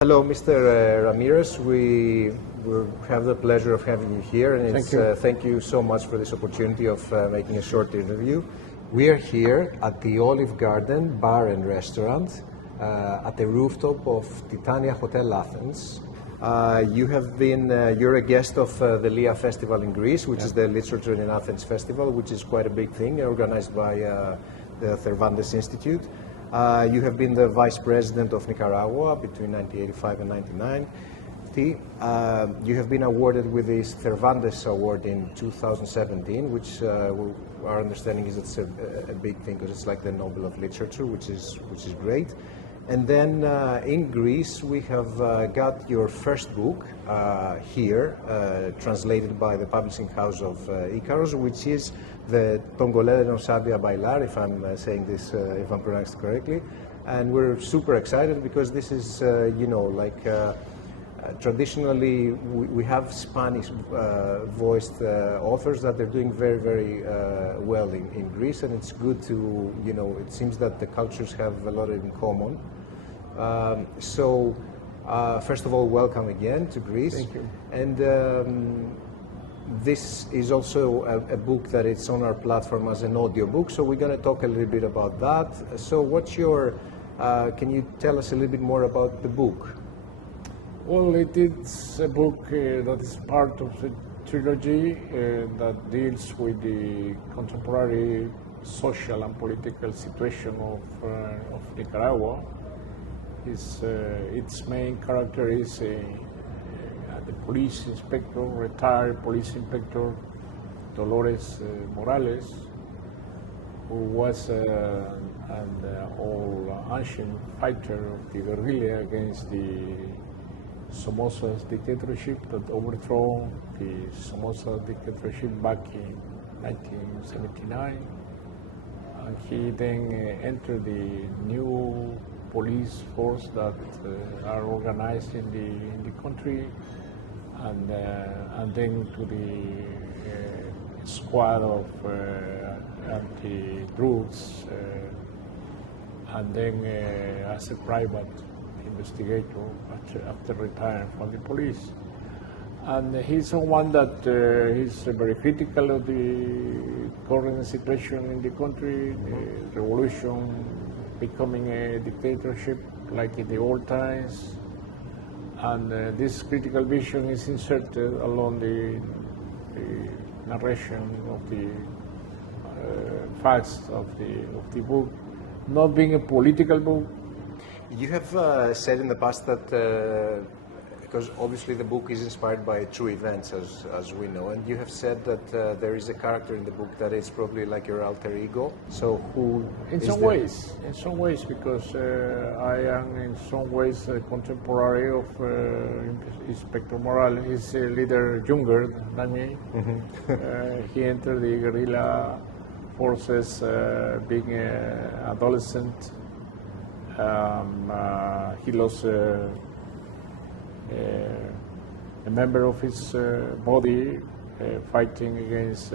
Hello, Mr. Ramirez. We have the pleasure of having you here, and thank you so much for this opportunity of making a short interview. We are here at the Olive Garden Bar and Restaurant at the rooftop of Titania Hotel Athens. You're a guest of the LIA Festival in Greece, which is the Literature in Athens Festival, which is quite a big thing, organized by the Cervantes Institute. You have been the vice president of Nicaragua between 1985 and 1990. You have been awarded with the Cervantes Award in 2017, which our understanding is it's a big thing because it's like the Nobel of Literature, which is great. And then in Greece, we have got your first book here, translated by the publishing house of Icaros, which is the Tongolele non sabia bailar, if I'm saying this, if I'm pronounced correctly. And we're super excited because this is, traditionally we have Spanish voiced authors that they're doing very, very well in Greece, and it's good to, it seems that the cultures have a lot in common. First of all, welcome again to Greece. Thank you. And this is also a book that it's on our platform as an audiobook, so we're going to talk a little bit about that. So can you tell us a little bit more about the book? Well, it is a book that is part of the trilogy that deals with the contemporary social and political situation of Nicaragua. Its main character is the police inspector, retired police inspector Dolores Morales, who was an old ancient fighter of the guerrilla against the Somoza's dictatorship that overthrew the Somoza dictatorship back in 1979. And he then entered the new police force that are organized in the country, and then to the squad of anti-drugs, and then as a private investigator after retiring from the police. And he's someone that is very critical of the current situation in the country, the revolution becoming a dictatorship like in the old times. And this critical vision is inserted along the narration of the facts of the book, not being a political book. You have said in the past that, because obviously the book is inspired by true events, as we know, and you have said that there is a character in the book that is probably like your alter ego. So who? In some ways, because I am in some ways a contemporary of Inspector Morales. He's a leader younger than me. He entered the guerrilla forces being an adolescent. He lost a member of his body fighting against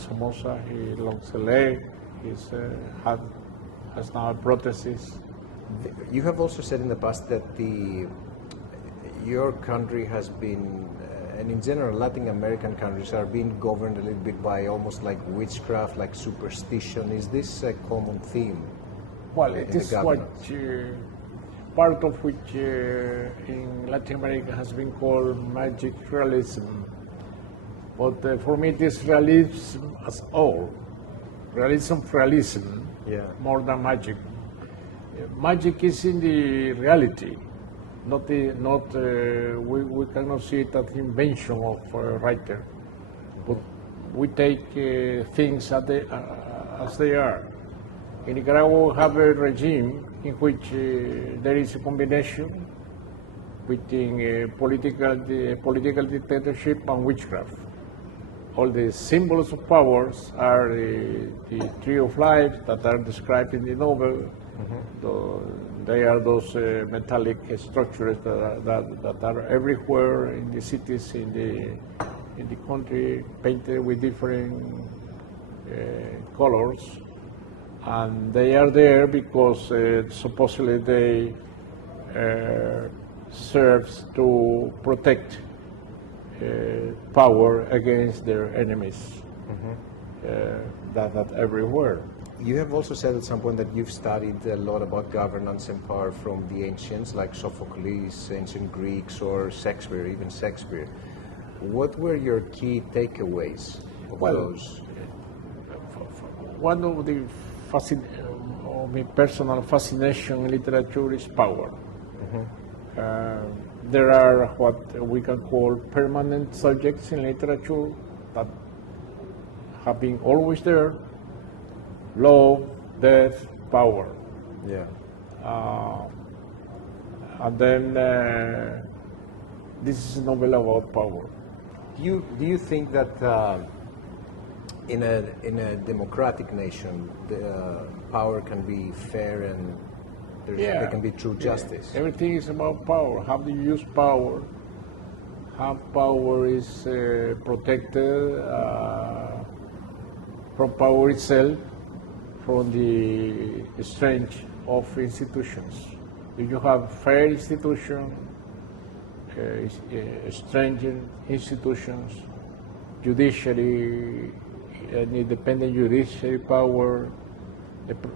Somoza. He lost a leg. He's has now a prosthesis. You have also said in the past that your country has been, and in general Latin American countries are being governed a little bit by almost like witchcraft, like superstition. Is this a common theme? Well, it is what part of which in Latin America has been called magic realism. But for me, it is realism as all. Realism, more than magic. Magic is in the reality, we cannot see it as invention of a writer, but we take things as they are. In Nicaragua, we have a regime in which there is a combination between political dictatorship and witchcraft. All the symbols of powers are the tree of life that are described in the novel. They are those metallic structures that are everywhere in the cities, in the country, painted with different colors. And they are there because supposedly they serves to protect power against their enemies. That everywhere. You have also said at some point that you've studied a lot about governance and power from the ancients, like Sophocles, ancient Greeks, or Shakespeare, even Shakespeare. What were your key takeaways of those? One of the my personal fascination in literature is power. There are what we can call permanent subjects in literature that have been always there: love, death, power. Yeah. And then this is a novel about power. Do you think that in a democratic nation, the power can be fair and there can be true justice? Everything is about power. How do you use power? How power is protected from power itself, from the strength of institutions. If you have fair institutions, stringent institutions, judiciary, an independent judiciary power,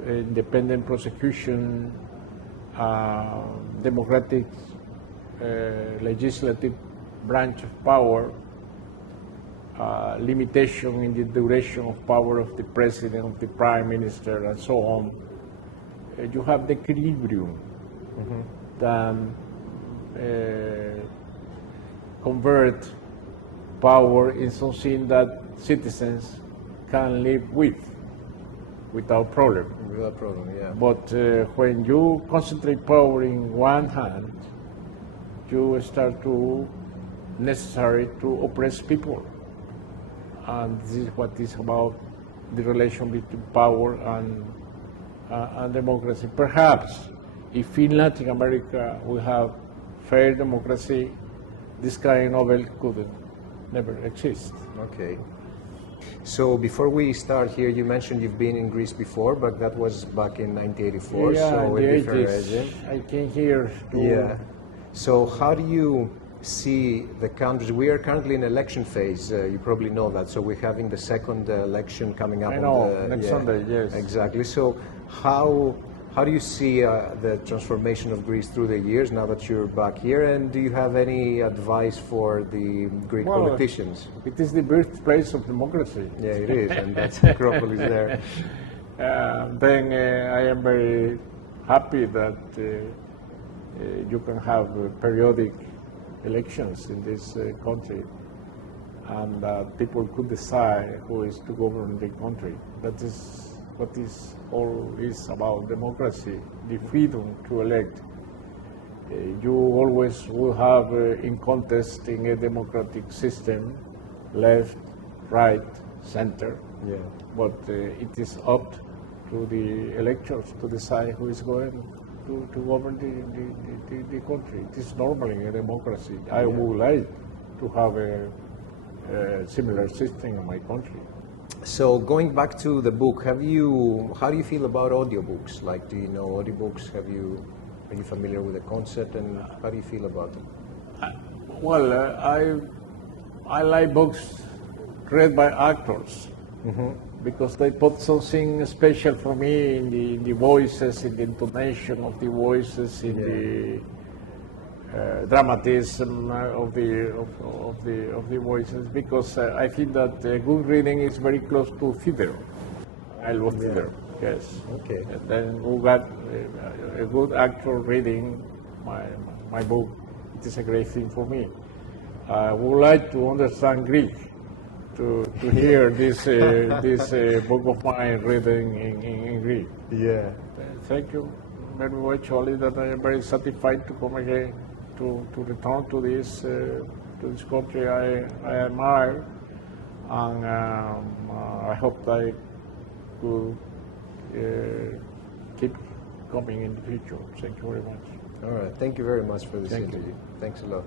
independent prosecution, democratic legislative branch of power, limitation in the duration of power of the president, of the prime minister, and so on. You have the equilibrium that convert power in something that citizens can live without problem. Without problem, yeah. But when you concentrate power in one hand, you start to necessary to oppress people. And this is what is about the relation between power and democracy. Perhaps if in Latin America we have fair democracy, this kind of novel could never exist. Okay. So before we start here, you mentioned you've been in Greece before, but that was back in 1984. Yeah, so in the a different 80s. regime. I came here to... Yeah. So how do you see the countries? We are currently in election phase. You probably know that. So we're having the second election coming up. I know, next Sunday, yes. Exactly. So how do you see the transformation of Greece through the years now that you're back here? And do you have any advice for the Greek politicians? It is the birthplace of democracy. Yeah, it is, and that's Acropolis there. Then I am very happy that you can have periodic elections in this country, and people could decide who is to govern the country. That is what is all is about democracy, the freedom to elect. You always will have in contest in a democratic system, left, right, center. Yeah. But it is up to the electors to decide who is going to govern the country. It is normally a democracy. I would like to have a similar system in my country. So going back to the book, how do you feel about audiobooks? Like, do you know audiobooks? Are you familiar with the concept, and how do you feel about them? I like books read by actors because they put something special for me in the voices, in the intonation of the voices, in the dramatism of the voices, because I think that good reading is very close to theater. I love theater. Yes. Okay. And then we got a good actor reading my book. It is a great thing for me. I would like to understand Greek to hear this book of mine written in Greek. Yeah. Thank you very much, Oli, that I am very satisfied to come again, to return to this country I admire, and I hope that I could keep coming in the future. Thank you very much. All right. Thank you very much for this Thank you. interview. Thanks a lot.